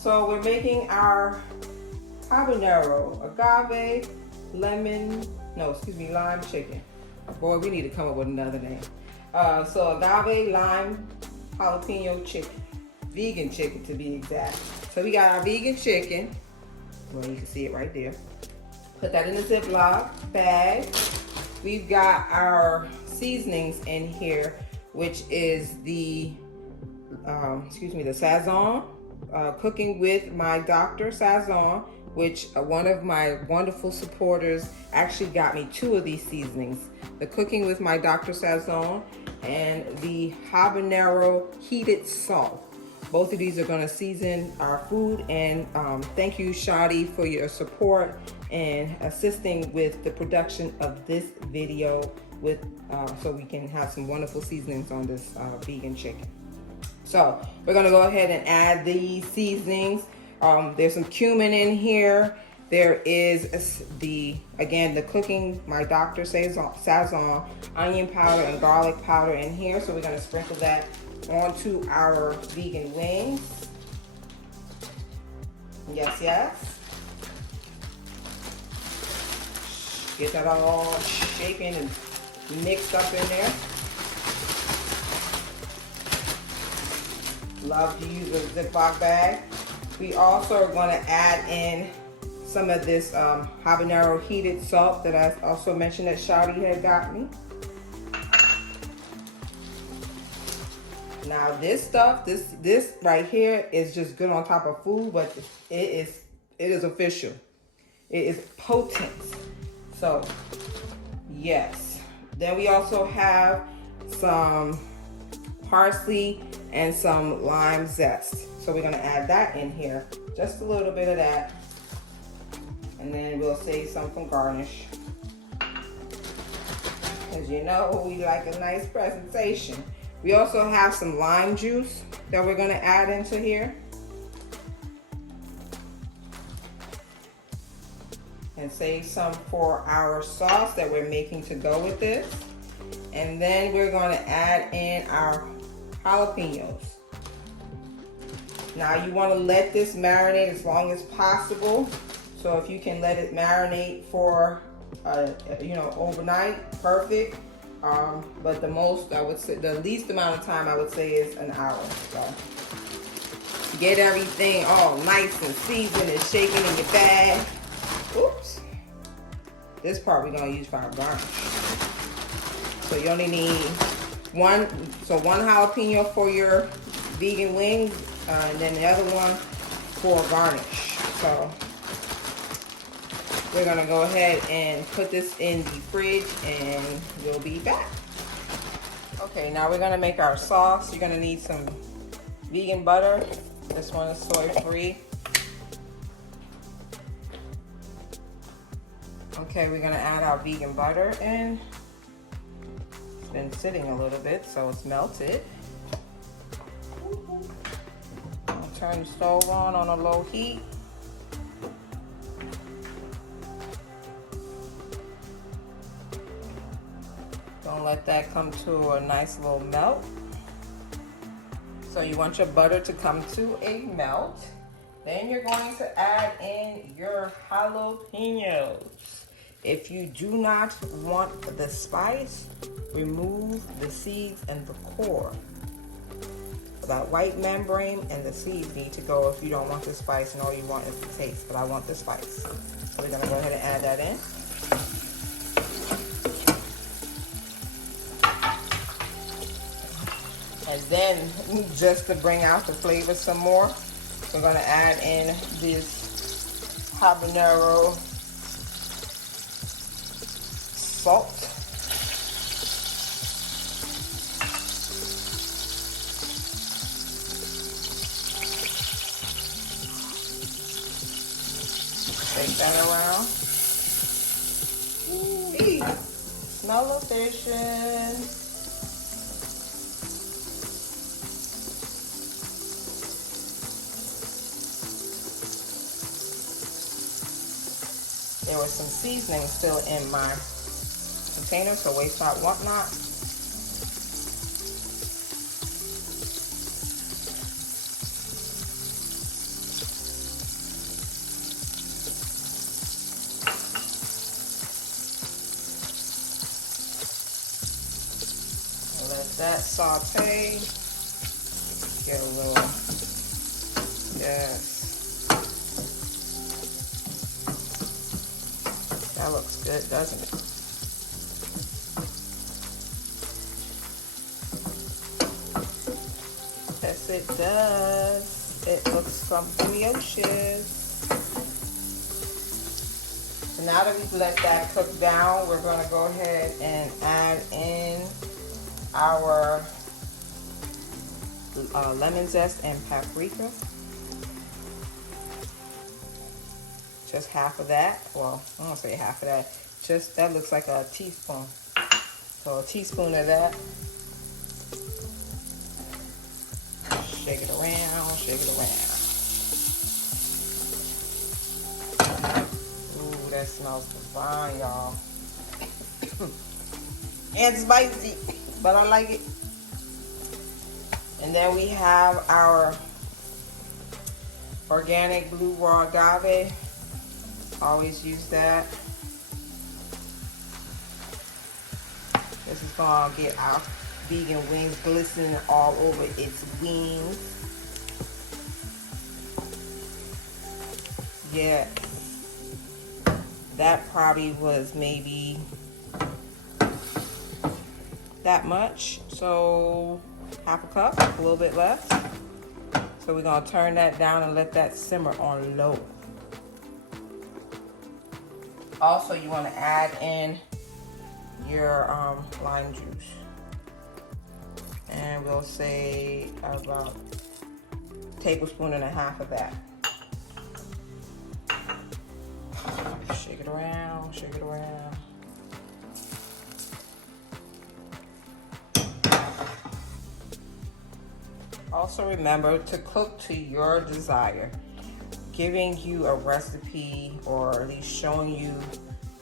So we're making our habanero, agave, lime chicken. Boy, we need to come up with another name. So agave, lime, jalapeno chicken. Vegan chicken to be exact. So we got our vegan chicken. Well, you can see it right there. Put that in the Ziploc bag. We've got our seasonings in here, which is the the Sazon, cooking with my Dr. Sazon, which one of my wonderful supporters actually got me 2 of these seasonings. The cooking with my Dr. Sazon and the habanero heated salt. Both of these are going to season our food, and thank you, Shadi, for your support and assisting with the production of this video with so we can have some wonderful seasonings on this vegan chicken. So we're going to go ahead and add these seasonings. There's some cumin in here. There is the cooking, my Dr. Sazon onion powder and garlic powder in here. So we're going to sprinkle that onto our vegan wings. Yes, yes. Get that all shaken and mixed up in there. Love to use a Ziploc bag. We also are going to add in some of this habanero heated salt that I also mentioned that Shadi had got me. Now this stuff, this right here is just good on top of food, but it is official. It is potent. So yes. Then we also have some parsley and some lime zest. So we're gonna add that in here, just a little bit of that. And then we'll save some from garnish. As you know, we like a nice presentation. We also have some lime juice that we're gonna add into here. And save some for our sauce that we're making to go with this. And then we're gonna add in our jalapeños. Now you wanna let this marinate as long as possible. So if you can let it marinate for, overnight, perfect. But the least amount of time I would say is an hour. So get everything all nice and seasoned and shaken in your bag. Oops. This part we're gonna use for our garnish. So you only need one jalapeno for your vegan wings, and then the other one for garnish. So we're gonna go ahead and put this in the fridge and we'll be back. Okay, now we're gonna make our sauce. You're gonna need some vegan butter. This one is soy-free. Okay, we're gonna add our vegan butter in. It's been sitting a little bit, so it's melted. I'll turn the stove on a low heat. Don't let that come to a nice little melt. So you want your butter to come to a melt. Then you're going to add in your jalapeños. If you do not want the spice, remove the seeds and the core. That white membrane and the seeds need to go if you don't want the spice and all you want is the taste, but I want the spice. So we're gonna go ahead and add that in. And then, just to bring out the flavor some more, we're gonna add in this habanero salt. Shake that around. Ooh, smell efficient. There was some seasoning still in my container, so waste not, want not. that saute. Get a little, yes. That looks good, doesn't it? Yes, it does. It looks scrumptious. So now that we've let that cook down, we're going to go ahead and add in our lemon zest and paprika. Just half of that. Well, I don't say half of that. Just that looks like a teaspoon. So a teaspoon of that. Shake it around, shake it around. Ooh, that smells divine, y'all. And spicy, but I like it. And then we have our organic blue raw agave. Always use that. This is gonna get our vegan wings glistening all over its wings. Yeah, that probably was maybe that much. So half a cup, a little bit less. So we're gonna turn that down and let that simmer on low. Also, you want to add in your lime juice, and we'll say about a tablespoon and a half of that. Shake it around, shake it around. Also remember to cook to your desire. Giving you a recipe, or at least showing you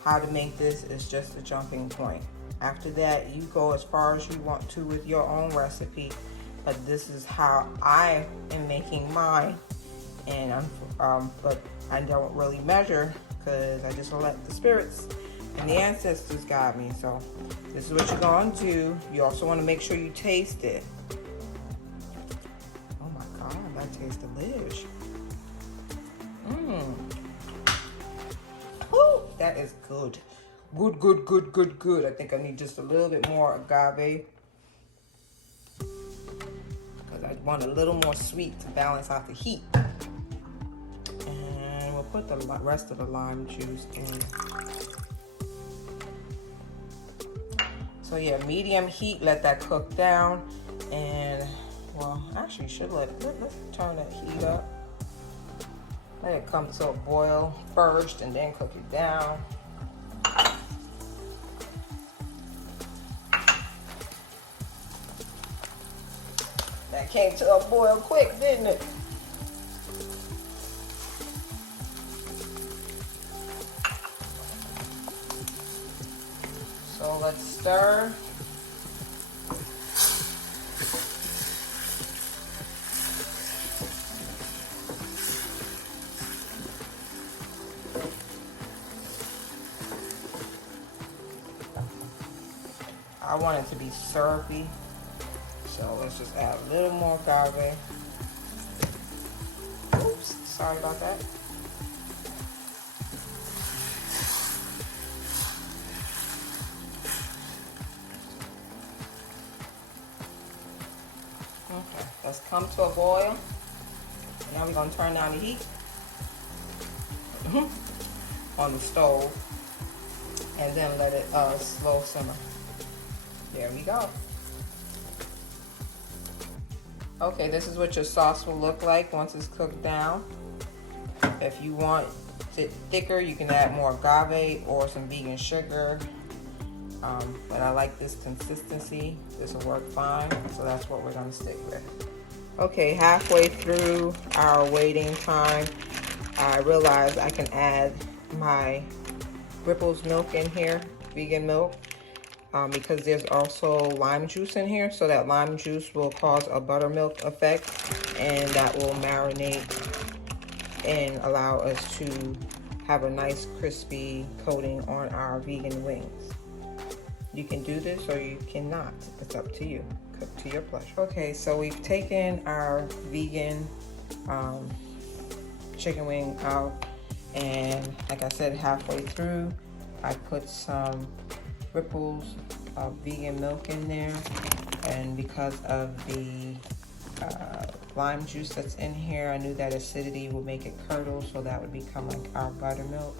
how to make this, is just a jumping point. After that, you go as far as you want to with your own recipe, but this is how I am making mine. And but I don't really measure, because I just let the spirits and the ancestors guide me. So this is what you're going to do. You also want to make sure you taste it. Oh my God, that tastes delicious. Woo, that is good. Good, good, good, good, good. I think I need just a little bit more agave, because I want a little more sweet to balance out the heat. And we'll put the rest of the lime juice in. So yeah, medium heat, let that cook down. And well, actually should let's turn that heat up. Let it come to a boil first and then cook it down. That came to a boil quick, didn't it? So let's stir. I want it to be syrupy, so let's just add a little more agave. Oops, sorry about that. Okay, let's come to a boil. Now we're going to turn down the heat on the stove, and then let it slow simmer. There we go. Okay, this is what your sauce will look like once it's cooked down. If you want it thicker, you can add more agave or some vegan sugar. But I like this consistency. This will work fine, so that's what we're going to stick with. Okay, halfway through our waiting time, I realized I can add my Ripple's milk in here, vegan milk. Because there's also lime juice in here, so that lime juice will cause a buttermilk effect, and that will marinate and allow us to have a nice crispy coating on our vegan wings. You can do this or you cannot. It's up to you. Cook to your pleasure. Okay, so we've taken our vegan chicken wing out, and like I said, halfway through, I put some ripples of vegan milk in there, and because of the lime juice that's in here, I knew that acidity would make it curdle, so that would become like our buttermilk.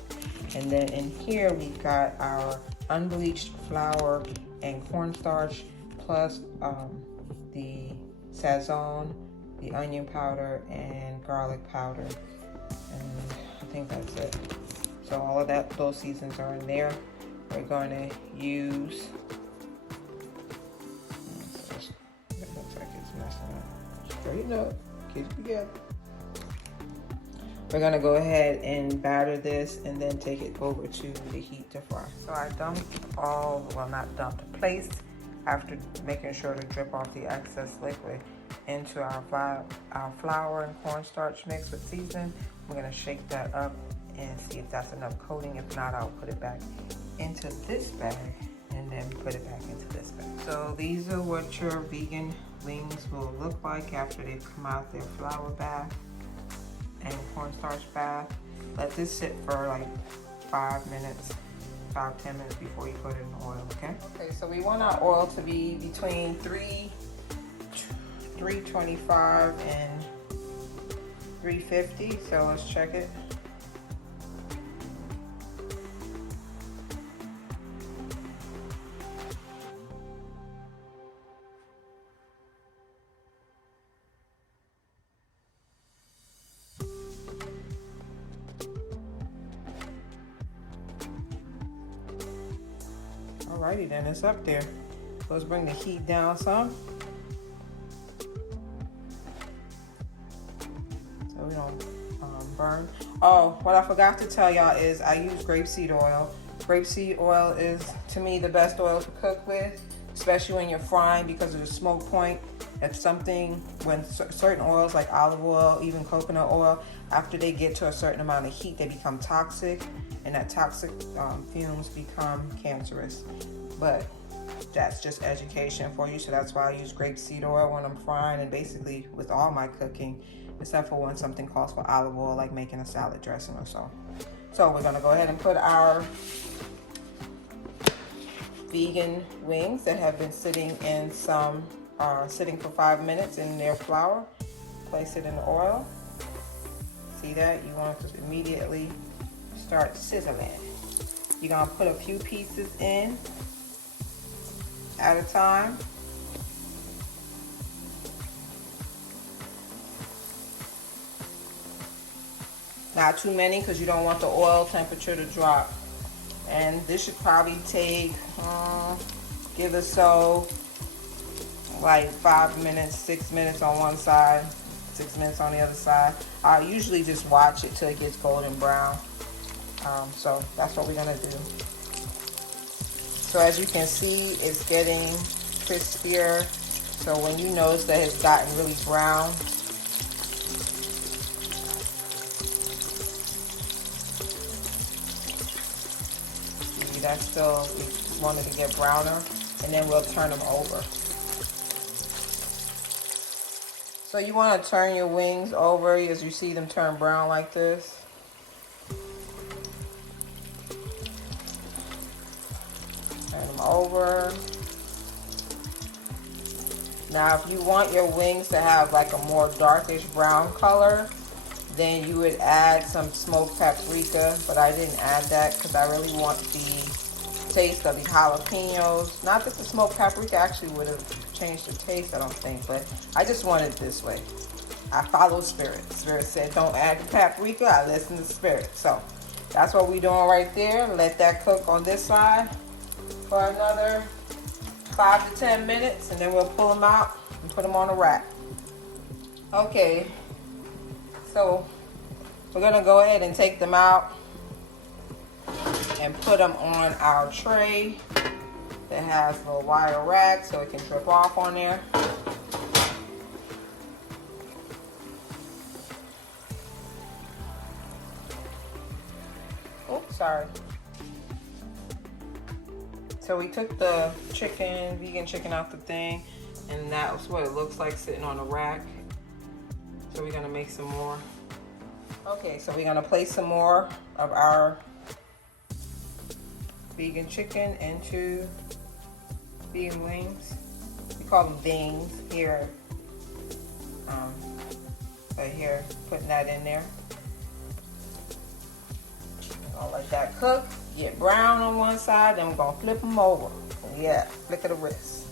And then in here we've got our unbleached flour and cornstarch, plus the sazon, the onion powder, and garlic powder, and I think that's it. So all of those seasonings are in there. We're going to use, it looks like it's messing up. Straighten up, keep it together. We're gonna go ahead and batter this and then take it over to the heat to fry. So I dumped placed, after making sure to drip off the excess liquid, into our flour and cornstarch mix with seasoning. We're gonna shake that up and see if that's enough coating. If not, I'll put it back into this bag and then put it back into this bag. So these are what your vegan wings will look like after they've come out their flour bath and cornstarch bath. Let this sit for like 5 minutes, 5-10 minutes before you put it in the oil, okay? Okay, so we want our oil to be between 325 and 350, so let's check it. Alrighty then, it's up there. Let's bring the heat down some, so we don't burn. Oh, what I forgot to tell y'all is I use grapeseed oil. Grapeseed oil is, to me, the best oil to cook with, especially when you're frying, because of the smoke point. If something, when certain oils like olive oil, even coconut oil, after they get to a certain amount of heat, they become toxic, and that toxic fumes become cancerous. But that's just education for you, so that's why I use grapeseed oil when I'm frying, and basically with all my cooking, except for when something calls for olive oil, like making a salad dressing or so. So we're gonna go ahead and put our vegan wings that have been sitting in sitting for 5 minutes in their flour. Place it in the oil. See that? You want it to immediately start sizzling. You're gonna put a few pieces in at a time. Not too many, because you don't want the oil temperature to drop. And this should probably take, give it so, like 5 minutes, 6 minutes on one side, 6 minutes on the other side. I usually just watch it till it gets golden brown. So that's what we're gonna do. So as you can see, it's getting crispier. So when you notice that it's gotten really brown, see, that's still, we want it to get browner, and then we'll turn them over. So you want to turn your wings over as you see them turn brown like this. Turn them over. Now if you want your wings to have like a more darkish brown color, then you would add some smoked paprika, but I didn't add that because I really want the taste of the jalapeños. Not that the smoked paprika actually would have changed the taste, I don't think, but I just want it this way. I follow Spirit. Spirit said don't add the paprika, I listen to Spirit. So that's what we're doing right there. Let that cook on this side for another 5 to 10 minutes, and then we'll pull them out and put them on a rack. Okay, so we're gonna go ahead and take them out and put them on our tray that has a wire rack so it can drip off on there. Oops, sorry. So we took the chicken, vegan chicken out the thing. And that's what it looks like sitting on a rack. So we're gonna make some more. Okay, so we're gonna place some more of our vegan chicken into vegan wings. We call them Vings here. Right here, putting that in there. I'll let that cook, get brown on one side, then we're gonna flip them over. Yeah, flick of the wrist.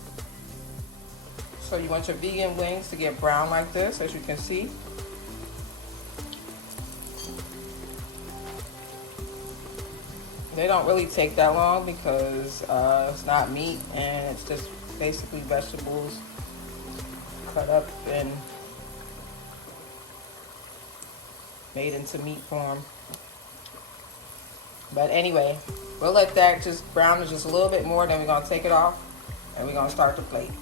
So you want your vegan wings to get brown like this, as you can see. They don't really take that long because it's not meat and it's just basically vegetables cut up and made into meat form. But anyway, we'll let that just brown just a little bit more, then we're gonna take it off and we're gonna start to plate.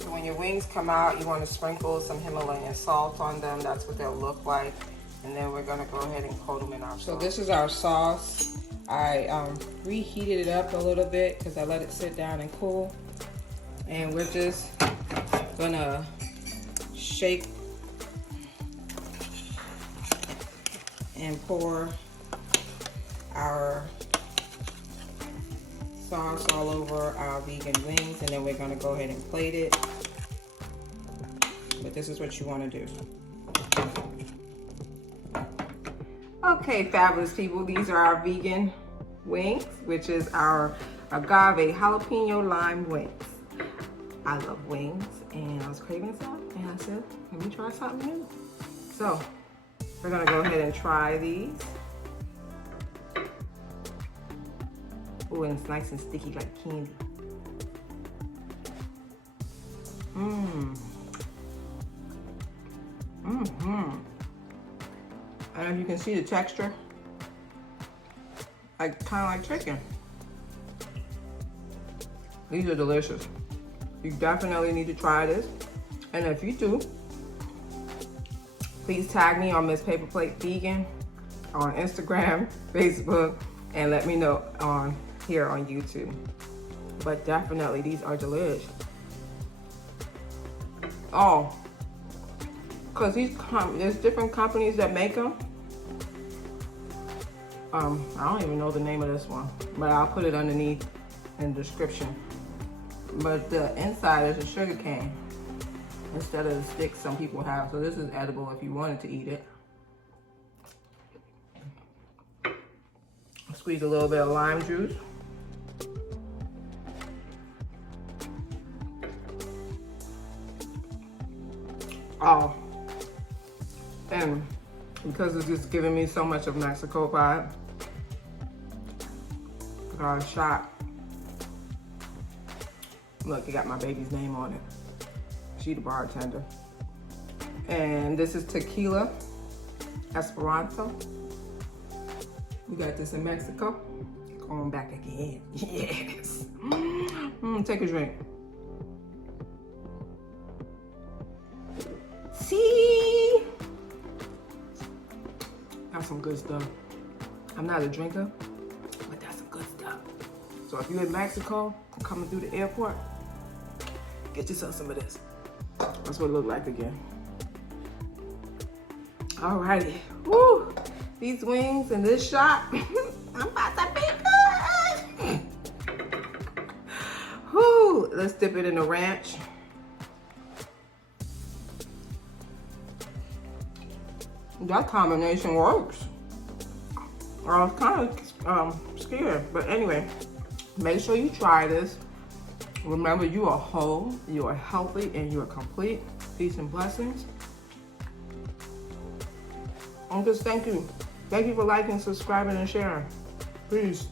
So when your wings come out, you want to sprinkle some Himalayan salt on them. That's what they'll look like. And then we're gonna go ahead and coat them in our sauce. So this is our sauce. I reheated it up a little bit because I let it sit down and cool. And we're just gonna shake and pour our sauce all over our vegan wings, and then we're gonna go ahead and plate it. But this is what you wanna do. Okay, fabulous people, these are our vegan wings, which is our Agave Jalapeno Lime Wings. I love wings, and I was craving some, and I said, let me try something new. So, we're gonna go ahead and try these. Oh, and it's nice and sticky like candy. And if you can see the texture, like kind of like chicken. These are delicious. You definitely need to try this. And if you do, please tag me on Miss Paper Plate Vegan on Instagram, Facebook, and let me know on here on YouTube. But definitely, these are delicious. Oh, because there's different companies that make them. I don't even know the name of this one, but I'll put it underneath in the description. But the inside is a sugar cane instead of the sticks some people have. So this is edible if you wanted to eat it. Squeeze a little bit of lime juice. Oh, and because it's just giving me so much of Mexico vibe, I got a shot. Look, it got my baby's name on it. She the bartender. And this is tequila Esperanto. We got this in Mexico. Going back again. Yes. Take a drink. See? That's some good stuff. I'm not a drinker, but that's some good stuff. So if you're in Mexico, coming through the airport, get yourself some of this. That's what it looked like again. Alrighty. Woo! These wings and this shot, I'm about to be good. Woo! Let's dip it in the ranch. That combination works. I was kind of scared, but anyway, make sure you try this. Remember, you are whole, you are healthy, and you are complete. Peace and blessings. And just thank you. Thank you for liking, subscribing, and sharing. Peace.